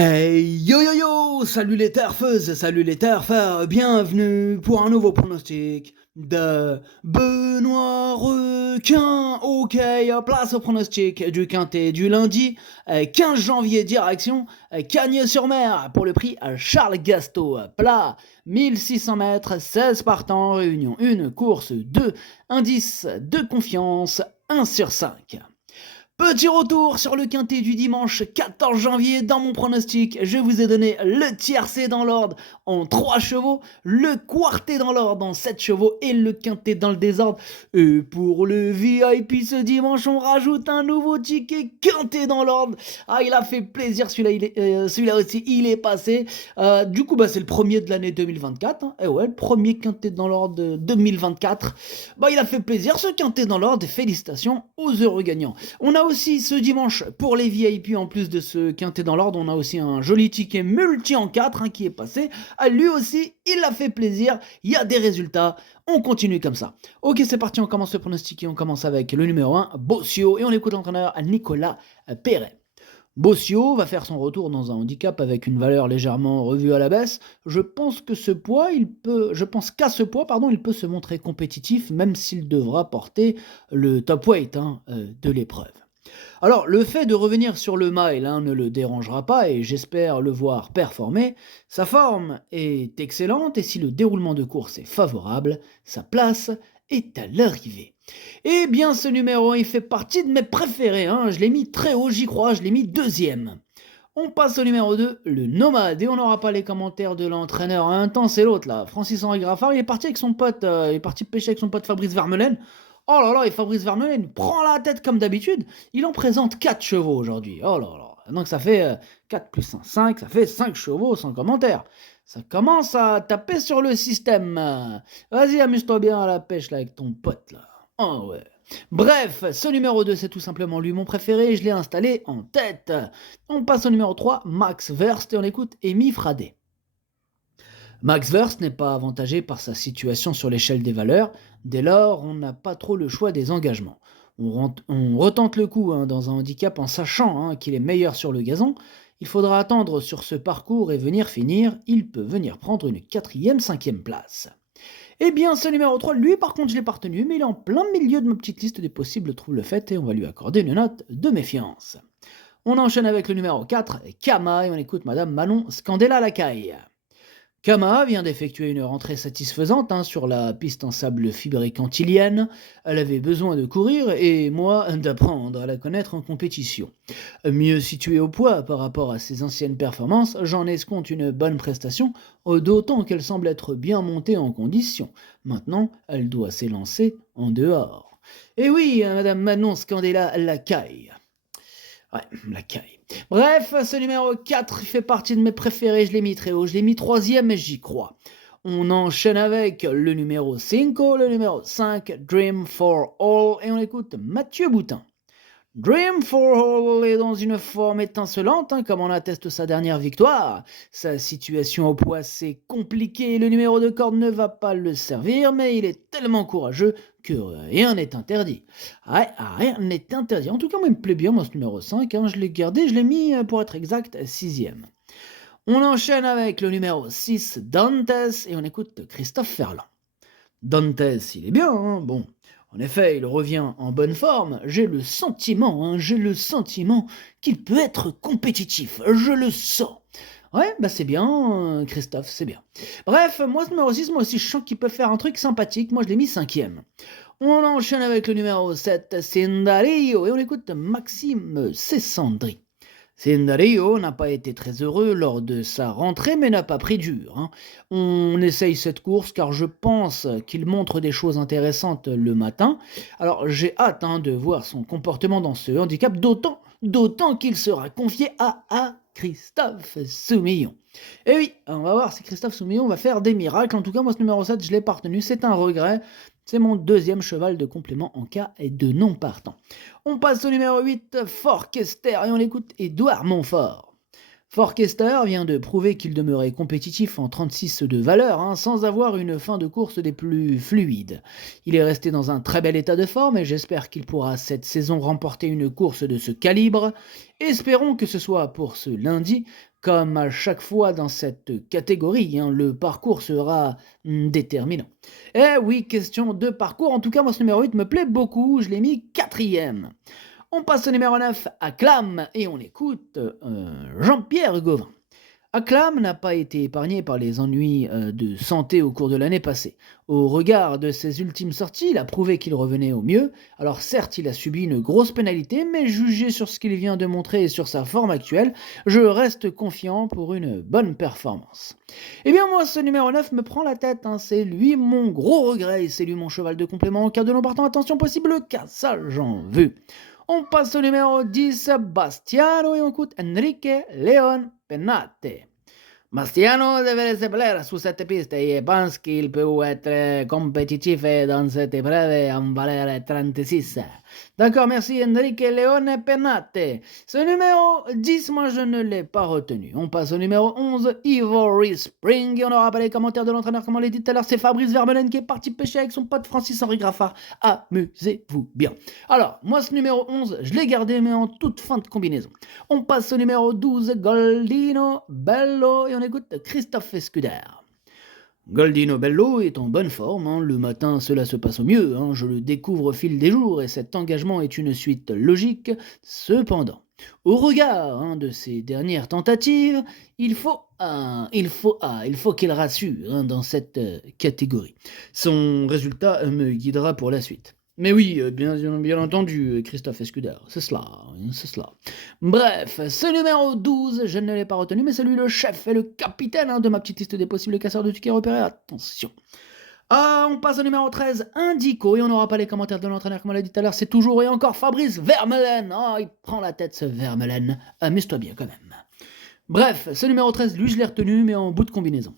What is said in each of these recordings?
Hey yo yo yo, salut les turfeuses, salut les turfeurs, bienvenue pour un nouveau pronostic de Benoît Requin. Ok, place au pronostic du quintet du lundi 15 janvier, direction Cagnes-sur-Mer pour le prix Charles Gasteau. Plat 1600 mètres, 16 partants, réunion 1, course 2, indice de confiance 1 sur 5. Petit retour sur le quintet du dimanche 14 janvier. Dans mon pronostic, je vous ai donné le tiercé dans l'ordre en 3 chevaux, le quartet dans l'ordre en 7 chevaux et le quintet dans le désordre. Et pour le VIP ce dimanche, on rajoute un nouveau ticket quintet dans l'ordre. Ah, il a fait plaisir, celui-là aussi, il est passé. Du coup, c'est le premier de l'année 2024. Hein. Et ouais, le premier quintet dans l'ordre de 2024. Il a fait plaisir ce quintet dans l'ordre. Félicitations aux heureux gagnants. On a aussi ce dimanche, pour les VIP, en plus de ce quintet dans l'ordre, on a aussi un joli ticket multi en 4 qui est passé. Lui aussi, il a fait plaisir. Il y a des résultats. On continue comme ça. Ok, c'est parti, on commence le pronostic et on commence avec le numéro 1, Bossio. Et on écoute l'entraîneur Nicolas Perret. Bossio va faire son retour dans un handicap avec une valeur légèrement revue à la baisse. Je pense qu'à ce poids, il peut se montrer compétitif, même s'il devra porter le top weight de l'épreuve. Alors, le fait de revenir sur le mile ne le dérangera pas et j'espère le voir performer. Sa forme est excellente et si le déroulement de course est favorable, sa place est à l'arrivée. Eh bien, ce numéro, il fait partie de mes préférés. Je l'ai mis très haut, j'y crois, je l'ai mis deuxième. On passe au numéro 2, le Nomade, et on n'aura pas les commentaires de l'entraîneur. Un temps, c'est l'autre, là. Francis-Henri Graffard, il est parti avec son pote, il est parti pêcher avec son pote Fabrice Vermeulen. Oh là là, et Fabrice Vermeulen prend la tête comme d'habitude. Il en présente 4 chevaux aujourd'hui. Oh là là. Donc ça fait 4 plus 1, 5, ça fait 5 chevaux sans commentaire. Ça commence à taper sur le système. Vas-y, amuse-toi bien à la pêche là avec ton pote là. Oh ouais. Bref, ce numéro 2, c'est tout simplement lui mon préféré, je l'ai installé en tête. On passe au numéro 3, Max Verst, et on écoute Amy Fradet. Max Verst n'est pas avantagé par sa situation sur l'échelle des valeurs, dès lors on n'a pas trop le choix des engagements. On retente le coup dans un handicap en sachant qu'il est meilleur sur le gazon. Il faudra attendre sur ce parcours et venir finir, il peut venir prendre une 4e, 5e place. Eh bien, ce numéro 3, lui, par contre, je l'ai pas retenu, mais il est en plein milieu de ma petite liste des possibles troubles faits et on va lui accorder une note de méfiance. On enchaîne avec le numéro 4, Kama, et on écoute Madame Manon Scandella Lacaille. Kama vient d'effectuer une rentrée satisfaisante sur la piste en sable fibré cantilienne. Elle avait besoin de courir et moi d'apprendre à la connaître en compétition. Mieux située au poids par rapport à ses anciennes performances, j'en escompte une bonne prestation, d'autant qu'elle semble être bien montée en condition. Maintenant, elle doit s'élancer en dehors. Et oui, Madame Manon Scandella Lacaille. Ouais, Lacaille. Bref, ce numéro 4 fait partie de mes préférés, je l'ai mis très haut, je l'ai mis 3e, mais j'y crois. On enchaîne avec le numéro 5, le numéro 5, Dream for All, et on écoute Mathieu Boutin. Dream for All est dans une forme étincelante, comme en atteste sa dernière victoire. Sa situation au poids c'est compliqué, le numéro de corde ne va pas le servir, mais il est tellement courageux que rien n'est interdit. Ouais, rien n'est interdit. En tout cas, moi, il me plaît bien, moi, ce numéro 5, je l'ai gardé, je l'ai mis, pour être exact, 6e. On enchaîne avec le numéro 6, Dantes, et on écoute Christophe Ferland. Dantes, il est bien, bon. En effet, il revient en bonne forme. J'ai le sentiment qu'il peut être compétitif. Je le sens. Ouais, c'est bien, Christophe, c'est bien. Bref, moi, ce numéro 6, moi aussi, je sens qu'il peut faire un truc sympathique. Moi, je l'ai mis 5e. On enchaîne avec le numéro 7, Cindarillo, et on écoute Maxime Cessandri. Cindarillo n'a pas été très heureux lors de sa rentrée, mais n'a pas pris dur. On essaye cette course car je pense qu'il montre des choses intéressantes le matin. Alors j'ai hâte de voir son comportement dans ce handicap, d'autant qu'il sera confié à Christophe Soumillon. Et oui, on va voir si Christophe Soumillon va faire des miracles. En tout cas, moi ce numéro 7, je l'ai pas retenu, c'est un regret. C'est mon 2e cheval de complément en cas de non partant. On passe au numéro 8, Forkester, et on écoute Édouard Montfort. Forkester vient de prouver qu'il demeurait compétitif en 36 de valeur, sans avoir une fin de course des plus fluides. Il est resté dans un très bel état de forme et j'espère qu'il pourra cette saison remporter une course de ce calibre. Espérons que ce soit pour ce lundi, Comme à chaque fois dans cette catégorie, hein, le parcours sera déterminant. Eh oui, question de parcours. En tout cas, moi, ce numéro 8 me plaît beaucoup. Je l'ai mis 4e. On passe au numéro 9, Acclam, et on écoute Jean-Pierre Gauvin. Acclam n'a pas été épargné par les ennuis de santé au cours de l'année passée. Au regard de ses ultimes sorties, il a prouvé qu'il revenait au mieux. Alors certes, il a subi une grosse pénalité, mais jugé sur ce qu'il vient de montrer et sur sa forme actuelle, je reste confiant pour une bonne performance. Eh bien moi, ce numéro 9 me prend la tête, hein. C'est lui mon gros regret et c'est lui mon cheval de complément en cas de l'emportant. Attention possible, car ça j'en veux. On passe au numéro 10, Bastiano, et on écoute Enrique Leon Pennate. Bastiano deve se plaire su cette piste et pense qu'il peut être compétitif dans cette épreuve en valeur 36. D'accord, merci Enrique Leone Pennate. Ce numéro 10, moi je ne l'ai pas retenu. On passe au numéro 11, Ivory Spring. Et on aura pas les commentaires de l'entraîneur, comme on l'a dit tout à l'heure. C'est Fabrice Vermeulen qui est parti pêcher avec son pote Francis-Henri Graffard. Amusez-vous bien. Alors, moi ce numéro 11, je l'ai gardé mais en toute fin de combinaison. On passe au numéro 12, Goldino Bello. Et on écoute Christophe Escuder. Goldino Bello est en bonne forme, hein. Le matin cela se passe au mieux, hein. Je le découvre au fil des jours et cet engagement est une suite logique. Cependant, au regard, hein, de ses dernières tentatives, il faut qu'il rassure, hein, dans cette catégorie. Son résultat me guidera pour la suite. Mais oui, bien entendu, Christophe Escuder, c'est cela, hein, c'est cela. Bref, ce numéro 12, je ne l'ai pas retenu, mais c'est lui le chef et le capitaine, hein, de ma petite liste des possibles casseurs de tickets repérés. Attention. On passe au numéro 13, Indico, et on n'aura pas les commentaires de l'entraîneur, comme on l'a dit tout à l'heure, c'est toujours et encore Fabrice Vermeulen. Oh, il prend la tête, ce Vermeulen. Amuse-toi bien, quand même. Bref, ce numéro 13, lui, je l'ai retenu, mais en bout de combinaison.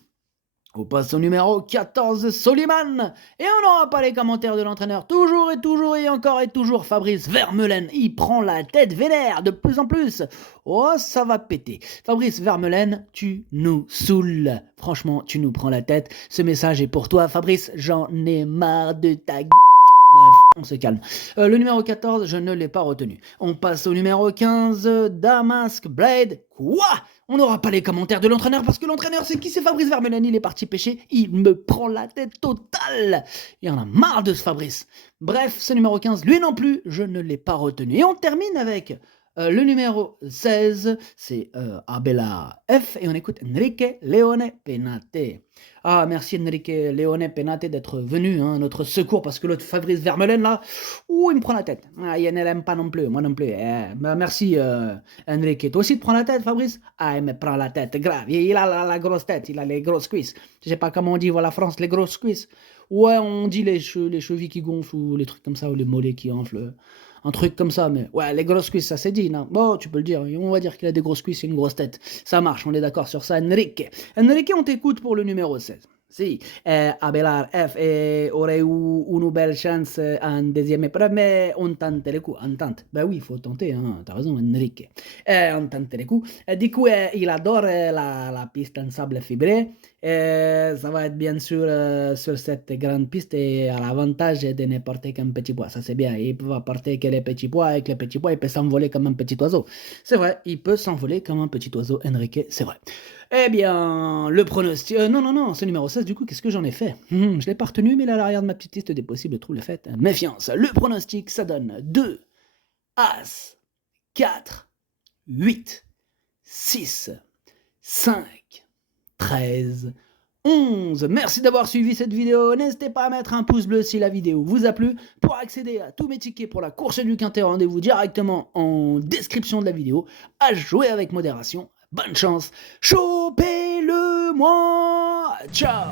On passe au numéro 14, Soliman, et on n'aura pas les commentaires de l'entraîneur, toujours et encore et toujours Fabrice Vermeulen, il prend la tête vénère de plus en plus, oh ça va péter. Fabrice Vermeulen, tu nous saoules, franchement tu nous prends la tête, ce message est pour toi Fabrice, j'en ai marre de ta gueule. Bref, on se calme. Le numéro 14, je ne l'ai pas retenu. On passe au numéro 15, Damask Blade. Quoi ? On n'aura pas les commentaires de l'entraîneur parce que l'entraîneur, c'est qui ? C'est Fabrice Vermeulen. Il est parti pêcher. Il me prend la tête totale. Il y en a marre de ce Fabrice. Bref, ce numéro 15, lui non plus, je ne l'ai pas retenu. Et on termine avec le numéro 16, c'est Abela F. Et on écoute Enrique Leone Pennate. Ah, merci Enrique Leone Pennate d'être venu, hein, à notre secours, parce que l'autre Fabrice Vermeulen, là, il me prend la tête. Ah, il ne l'aime pas non plus, moi non plus. Merci Enrique. Toi aussi tu prends la tête, Fabrice ? Ah, il me prend la tête, grave. Il a la grosse tête, il a les grosses cuisses. Je sais pas comment on dit, voilà France, les grosses cuisses. Ouais, on dit les chevilles qui gonflent, ou les trucs comme ça, ou les mollets qui enflent. Un truc comme ça, mais ouais, les grosses cuisses, ça c'est dit, non ? Bon, tu peux le dire, on va dire qu'il a des grosses cuisses et une grosse tête. Ça marche, on est d'accord sur ça, Enrique. Enrique, on t'écoute pour le numéro 16. Si, Abelard F aurait eu une belle chance en deuxième épreuve, mais on tente les coups, on tente. Ben oui, il faut tenter, hein, t'as raison, Enrique. On tente les coups. Du coup, il adore la piste en sable fibré. Ça va être bien sûr sur cette grande piste et à l'avantage de ne porter qu'un petit poids. Ça c'est bien, il va porter que les petits poids, et avec les petits poids il peut s'envoler comme un petit oiseau. C'est vrai, il peut s'envoler comme un petit oiseau, Enrique, c'est vrai. Eh bien, le pronostic... non, ce numéro 16, du coup, qu'est-ce que j'en ai fait ? Je l'ai pas retenu, mais là, à l'arrière de ma petite liste des possibles troubles faits, méfiance. Le pronostic, ça donne 2, As, 4, 8, 6, 5, 13, 11. Merci d'avoir suivi cette vidéo. N'hésitez pas à mettre un pouce bleu si la vidéo vous a plu. Pour accéder à tous mes tickets pour la course du Quintet, rendez-vous directement en description de la vidéo. À jouer avec modération. Bonne chance. Chopez-le-moi. Ciao.